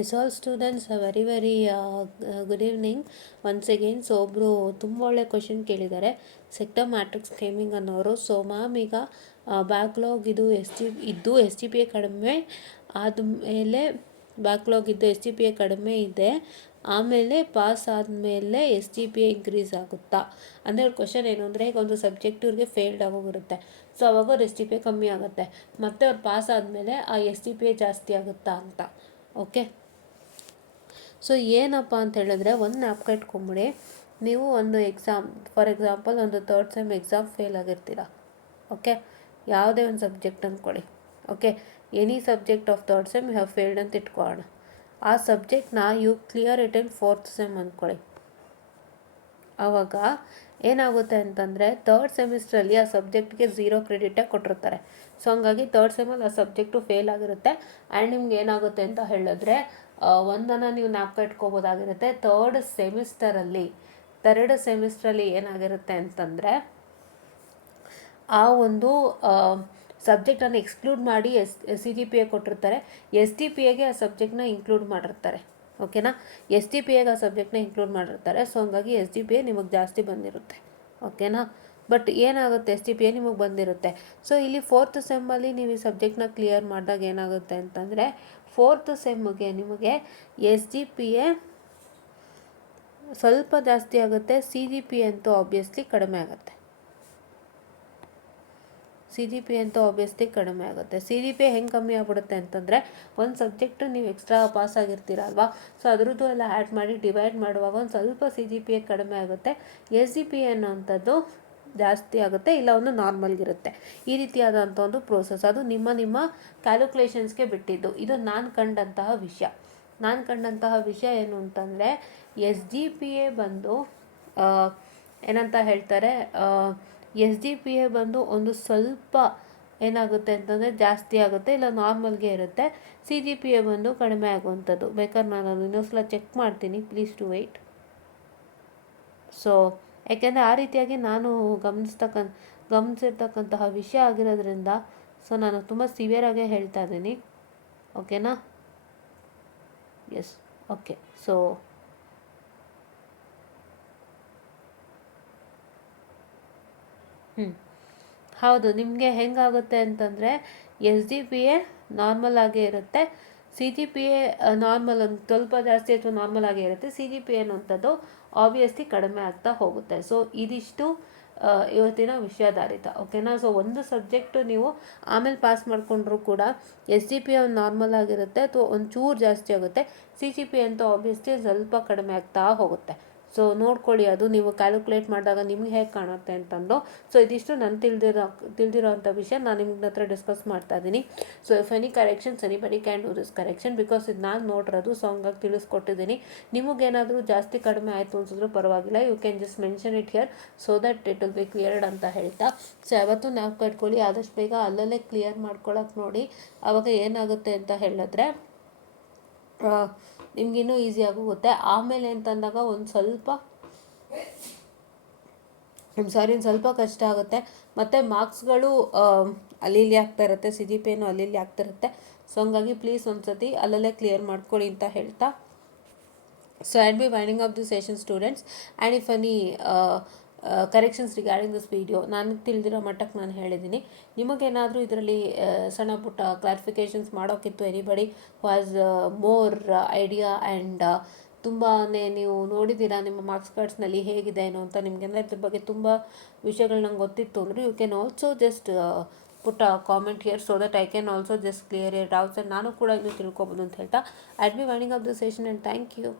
S all students very good evening once again. So ಒಬ್ಬರು ತುಂಬ ಒಳ್ಳೆ ಕ್ವಶನ್ ಕೇಳಿದ್ದಾರೆ, ಸೆಕ್ಟರ್ ಮ್ಯಾಟ್ರಿಕ್ಸ್ ಗೇಮಿಂಗ್ ಅನ್ನೋರು. ಸೊ ಮ್ಯಾಮ್ ಈಗ ಬ್ಯಾಕ್ಲಾಗ್ ಇದು ಎಸ್ ಜಿ ಪಿ ಎ ಕಡಿಮೆ ಆದಮೇಲೆ ಬ್ಯಾಕ್ಲಾಗ್ ಇದ್ದು ಎಸ್ ಜಿ ಪಿ ಎ ಕಡಿಮೆ ಇದೆ, ಆಮೇಲೆ ಪಾಸ್ ಆದಮೇಲೆ S G P A increase ಆಗುತ್ತಾ ಅಂದರೆ ಅವ್ರ ಕ್ವಶನ್ ಏನು ಅಂದರೆ, ಈಗ ಒಂದು ಸಬ್ಜೆಕ್ಟ್ ಇವ್ರಿಗೆ ಫೇಲ್ಡ್ ಆಗೋಗಿರುತ್ತೆ. ಸೊ ಅವಾಗ ಅವ್ರ ಎಸ್ ಜಿ ಪಿ ಎ ಕಮ್ಮಿ ಆಗುತ್ತೆ, ಮತ್ತು ಅವ್ರು ಪಾಸ್ ಆದಮೇಲೆ ಆ ಎಸ್ ಜಿ ಪಿ ಎ ಜಾಸ್ತಿ ಆಗುತ್ತಾ ಅಂತ. ಓಕೆ, ಸೊ ಏನಪ್ಪ ಅಂತ ಹೇಳಿದ್ರೆ, ಒಂದು ಜ್ಞಾಪಕ ಇಟ್ಕೊಂಬಿಡಿ. ನೀವು ಒಂದು ಎಕ್ಸಾಮ್, ಫಾರ್ ಎಕ್ಸಾಂಪಲ್ ಒಂದು ಥರ್ಡ್ ಸೆಮ್ ಎಕ್ಸಾಮ್ ಫೇಲ್ ಆಗಿರ್ತೀರ. ಓಕೆ, ಯಾವುದೇ ಒಂದು ಸಬ್ಜೆಕ್ಟ್ ಅಂದ್ಕೊಳ್ಳಿ. Okay, any subject of third sem you have failed ಅಂತ ಇಟ್ಕೊಳ್ಳೋಣ. ಆ ಸಬ್ಜೆಕ್ಟ್ನ you clear it in fourth sem ಅಂದ್ಕೊಳ್ಳಿ. ಆವಾಗ ಏನಾಗುತ್ತೆ ಅಂತಂದರೆ, ಥರ್ಡ್ ಸೆಮಿಸ್ಟ್ರಲ್ಲಿ ಆ ಸಬ್ಜೆಕ್ಟ್ಗೆ 0 ಕ್ರೆಡಿಟೇ ಕೊಟ್ಟಿರ್ತಾರೆ. ಸೊ ಹಂಗಾಗಿ ಥರ್ಡ್ ಸೆಮಲ್ಲಿ ಆ ಸಬ್ಜೆಕ್ಟು ಫೇಲ್ ಆಗಿರುತ್ತೆ. ಆ್ಯಂಡ್ ನಿಮ್ಗೆ ಏನಾಗುತ್ತೆ ಅಂತ ಹೇಳಿದ್ರೆ, ಒಂದನ್ನು ನೀವು ಜ್ಞಾಪಕ ಇಟ್ಕೋಬೋದಾಗಿರುತ್ತೆ. ಥರ್ಡ್ ಸೆಮಿಸ್ಟ್ರಲ್ಲಿ ಏನಾಗಿರುತ್ತೆ ಅಂತಂದರೆ, ಆ ಒಂದು ಸಬ್ಜೆಕ್ಟನ್ನು ಎಕ್ಸ್ಕ್ಲೂಡ್ ಮಾಡಿ ಸಿ ಜಿ ಪಿ ಎ ಕೊಟ್ಟಿರ್ತಾರೆ. ಎಸ್ ಟಿ ಪಿ ಎಗೆ ಆ ಸಬ್ಜೆಕ್ಟ್ನ ಇನ್ಕ್ಲೂಡ್ ಮಾಡಿರ್ತಾರೆ. ಓಕೆನಾ, ಎಸ್ ಟಿ ಪಿ ಎಗೆ ಆ ಸಬ್ಜೆಕ್ಟ್ನ ಇನ್ಕ್ಲೂಡ್ ಮಾಡಿರ್ತಾರೆ. ಸೊ ಹಂಗಾಗಿ ಎಸ್ ಡಿ ಪಿ ಎ ನಿಮಗೆ ಜಾಸ್ತಿ ಬಂದಿರುತ್ತೆ. ಓಕೆನಾ, ಬಟ್ ಏನಾಗುತ್ತೆ, ಎಸ್ ಟಿ ಪಿ ಎ ನಿಮಗೆ ಬಂದಿರುತ್ತೆ. ಸೊ ಇಲ್ಲಿ ಫೋರ್ತ್ ಸೆಮ್ಮಲ್ಲಿ ನೀವು ಈ ಸಬ್ಜೆಕ್ಟ್ನ ಕ್ಲಿಯರ್ ಮಾಡಿದಾಗ ಏನಾಗುತ್ತೆ ಅಂತಂದರೆ, ಫೋರ್ತ್ ಸೆಮ್ಮಿಗೆ ನಿಮಗೆ ಎಸ್ ಜಿ ಪಿ ಎ ಸ್ವಲ್ಪ ಜಾಸ್ತಿ ಆಗುತ್ತೆ, ಸಿ ಜಿ ಪಿ ಎ ಅಂತೂ ಆಬ್ವಿಯಸ್ಲಿ ಕಡಿಮೆ ಆಗುತ್ತೆ. ಸಿ ಜಿ ಪಿ ಅಂತೂ ಆಬ್ವಿಯಸ್ಲಿ ಕಡಿಮೆ ಆಗುತ್ತೆ. ಸಿ ಜಿ ಪಿ ಹೆಂಗೆ ಕಮ್ಮಿ ಆಗ್ಬಿಡುತ್ತೆ ಅಂತಂದರೆ, ಒಂದು ಸಬ್ಜೆಕ್ಟು ನೀವು ಎಕ್ಸ್ಟ್ರಾ ಪಾಸ್ ಆಗಿರ್ತೀರಲ್ವಾ, ಸೊ ಅದರದ್ದು ಎಲ್ಲ ಆ್ಯಡ್ ಮಾಡಿ ಡಿವೈಡ್ ಮಾಡುವಾಗ ಒಂದು ಸ್ವಲ್ಪ ಸಿ ಜಿ ಪಿ ಎ ಕಡಿಮೆ ಆಗುತ್ತೆ. ಎಸ್ ಜಿ ಪಿ ಅನ್ನೋಂಥದ್ದು ಜಾಸ್ತಿ ಆಗುತ್ತೆ, ಇಲ್ಲ ಒಂದು ನಾರ್ಮಲ್ಗಿರುತ್ತೆ. ಈ ರೀತಿಯಾದಂಥ ಒಂದು ಪ್ರೋಸೆಸ್, ಅದು ನಿಮ್ಮ ಕ್ಯಾಲ್ಕುಲೇಷನ್ಸ್ಗೆ ಬಿಟ್ಟಿದ್ದು. ಇದು ನಾನು ಕಂಡಂತಹ ವಿಷಯ ಏನು ಅಂತಂದರೆ, ಎಸ್ ಜಿ ಪಿ ಎ ಬಂದು ಏನಂತ ಹೇಳ್ತಾರೆ, ಎಸ್ ಜಿ ಪಿ ಎ ಬಂದು ಒಂದು ಸ್ವಲ್ಪ ಏನಾಗುತ್ತೆ ಅಂತಂದರೆ ಜಾಸ್ತಿ ಆಗುತ್ತೆ, ಇಲ್ಲ ನಾರ್ಮಲ್ಗೆ ಇರುತ್ತೆ. ಸಿ ಜಿ ಪಿ ಎ ಬಂದು ಕಡಿಮೆ ಆಗುವಂಥದ್ದು. ಬೇಕಾದ್ರೆ ನಾನು ಇನ್ನೊಂದ್ಸಲ ಚೆಕ್ ಮಾಡ್ತೀನಿ, ಪ್ಲೀಸ್ ಟು ವೆಯ್ಟ್. ಸೊ ಯಾಕೆಂದರೆ ಆ ರೀತಿಯಾಗಿ ನಾನು ಗಮನಿಸಿರ್ತಕ್ಕಂತಹ ವಿಷಯ ಆಗಿರೋದ್ರಿಂದ, ಸೊ ನಾನು ತುಂಬ ಸಿವಿಯರಾಗೇ ಹೇಳ್ತಾ ಇದ್ದೀನಿ. ಓಕೆನಾ, ಎಸ್, ಓಕೆ. ಸೊ ಹೌದು, ನಿಮಗೆ ಹೆಂಗಾಗುತ್ತೆ ಅಂತಂದರೆ, S G P A normal ಆಗೇ ಇರುತ್ತೆ, C G P A normal ಒಂದು ಸ್ವಲ್ಪ ಜಾಸ್ತಿ ಅಥವಾ ನಾರ್ಮಲ್ ಆಗೇ ಇರುತ್ತೆ. ಸಿ ಜಿ ಪಿ ಅನ್ನೋಂಥದ್ದು ಆಬ್ವಿಯಸ್ಲಿ ಕಡಿಮೆ ಆಗ್ತಾ ಹೋಗುತ್ತೆ. ಸೊ ಇದಿಷ್ಟು ಇವತ್ತಿನ ವಿಷಯಾಧಾರಿತ. ಓಕೆನಾ, ಸೊ ಒಂದು ಸಬ್ಜೆಕ್ಟು ನೀವು ಆಮೇಲೆ ಪಾಸ್ ಮಾಡಿಕೊಂಡ್ರೂ ಕೂಡ ಎಸ್ ಜಿ ಪಿ ಒಂದು ನಾರ್ಮಲ್ ಆಗಿರುತ್ತೆ ಅಥವಾ ಒಂಚೂರು ಜಾಸ್ತಿ ಆಗುತ್ತೆ. ಸಿ ಜಿ ಪಿ ಅಂತೂ ಆಬ್ವಿಯಸ್ಲಿ ಸ್ವಲ್ಪ ಕಡಿಮೆ ಆಗ್ತಾ ಹೋಗುತ್ತೆ. ಸೊ ನೋಡ್ಕೊಳ್ಳಿ, ಅದು ನೀವು ಕ್ಯಾಲ್ಕುಲೇಟ್ ಮಾಡಿದಾಗ ನಿಮ್ಗೆ ಹೇಗೆ ಕಾಣುತ್ತೆ ಅಂತಂದು. ಸೊ ಇದಿಷ್ಟು ನಾನು ತಿಳಿದಿರೋ ಅಂಥ ವಿಷಯ ನಾನು ನಿಮ್ಗೆ ಹತ್ರ ಡಿಸ್ಕಸ್ ಮಾಡ್ತಾ ಇದ್ದೀನಿ. So if any corrections anybody can do this correction, because ಇದು ನಾನು ನೋಡಿರೋದು, ಸೊ ಹಂಗಾಗಿ ತಿಳಿಸ್ಕೊಟ್ಟಿದ್ದೀನಿ. ನಿಮಗೇನಾದರೂ ಜಾಸ್ತಿ ಕಡಿಮೆ ಆಯಿತು ಅನ್ಸಿದ್ರು ಪರವಾಗಿಲ್ಲ, you can just mention it here so that it will be cleared ಅಂತ ಹೇಳ್ತಾ. ಸೊ ಯಾವತ್ತೂ ನಾವು ಕಟ್ಕೊಳ್ಳಿ, ಆದಷ್ಟು ಬೇಗ ಅಲ್ಲಲ್ಲೇ ಕ್ಲಿಯರ್ ಮಾಡ್ಕೊಳಕ್ಕೆ ನೋಡಿ. ಆವಾಗ ಏನಾಗುತ್ತೆ ಅಂತ ಹೇಳಿದ್ರೆ ನಿಮಗಿನ್ನೂ ಈಸಿ ಆಗೋಗುತ್ತೆ. ಆಮೇಲೆ ಅಂತಂದಾಗ ಒಂದು ಸ್ವಲ್ಪ ಕಷ್ಟ ಆಗುತ್ತೆ, ಮತ್ತು ಮಾರ್ಕ್ಸ್ಗಳು ಅಲ್ಲಿ ಇಲ್ಲಿ ಆಗ್ತಾ ಇರುತ್ತೆ, ಸಿ ಜಿ ಪಿ ಏನೂ ಅಲ್ಲಿ ಇಲ್ಲಿ ಆಗ್ತಿರುತ್ತೆ. ಸೊ ಹಂಗಾಗಿ ಪ್ಲೀಸ್ ಒಂದು ಸತಿ ಅಲ್ಲಲ್ಲೇ ಕ್ಲಿಯರ್ ಮಾಡ್ಕೊಳ್ಳಿ ಅಂತ ಹೇಳ್ತಾ. So I be winding up the session students, and if any corrections regarding this video, ನನಗೆ ತಿಳಿದಿರೋ ಮಟ್ಟಕ್ಕೆ ನಾನು ಹೇಳಿದ್ದೀನಿ. ನಿಮಗೇನಾದರೂ ಇದರಲ್ಲಿ ಸಣ್ಣ ಪುಟ್ಟ ಕ್ಲಾರಿಫಿಕೇಷನ್ಸ್ ಮಾಡೋಕ್ಕಿತ್ತು, anybody who has more idea and ತುಂಬಾ ನೀವು ನೋಡಿದ್ದೀರಾ ನಿಮ್ಮ ಮಾರ್ಕ್ಸ್ ಕಾರ್ಡ್ಸ್ನಲ್ಲಿ ಹೇಗಿದೆ ಏನೋ ಅಂತ, ನಿಮಗೆಲ್ಲ ಇದ್ರ ಬಗ್ಗೆ ತುಂಬ ವಿಷಯಗಳು ನಂಗೆ ಗೊತ್ತಿತ್ತು ಅಂದರೆ, you can also just put a comment here so that I can also just clear your doubts, and ನಾನು ಕೂಡ ಇನ್ನೂ ತಿಳ್ಕೊಬೋದು ಅಂತ ಹೇಳ್ತಾ. I will be winding up the session and thank you.